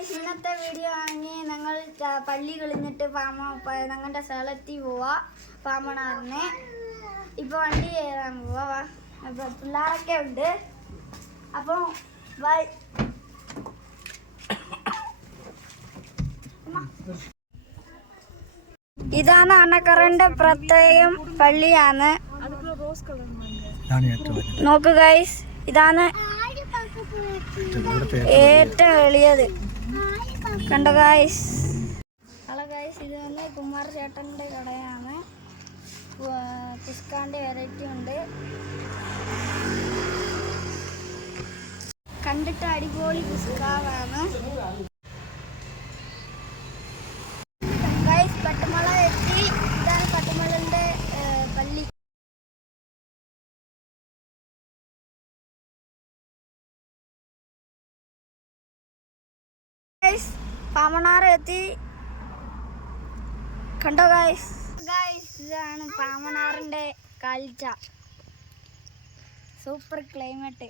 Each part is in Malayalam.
ഗൈസ് ഇന്നത്തെ വീഡിയോ ആണെങ്കിൽ ഞങ്ങൾ പള്ളി കളിഞ്ഞിട്ട് ഞങ്ങളുടെ സ്ഥലത്തിൽ പോവാ പാമണാറിനെ. ഇപ്പോൾ വണ്ടി കയറാൻ പോവാ. അപ്പോൾ പിള്ളേരൊക്കെ ഉണ്ട്. അപ്പോൾ ബൈ. ഇതാണ് അണക്കറിന്റെ പ്രത്യേകം പള്ളിയാണ്. നോക്ക് ഗൈസ്, ഇതാണ് ഏറ്റവും എളിയത്. കണ്ടോ ഗൈസ്? ഹലോ ഗൈസ്, ഇത് വന്ന് കുമാർ ചേട്ടൻ്റെ കടയാണ്. കുസ്കാൻ്റെ വെറൈറ്റി ഉണ്ട്. കണ്ടിട്ട് അടിപൊളി കുസ്കാവാണ് ഗൈസ്. പട്ടുമല എത്തി. ഇതാണ് പട്ടുമലൻ്റെ പള്ളി. പാമണാർ എത്തി. കണ്ടോ ഗൈസ്? ഇതാണ് പാമണാറിന്റെ കാഴ്ച. Super climate.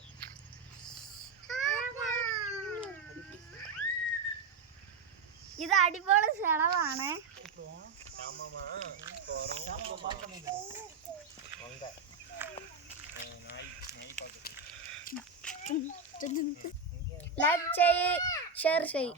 ഇത് അടിപൊളി സ്ഥലമാണ്. ലൈക്ക് ചെയ്യ്, ഷെയർ ചെയ്യ്.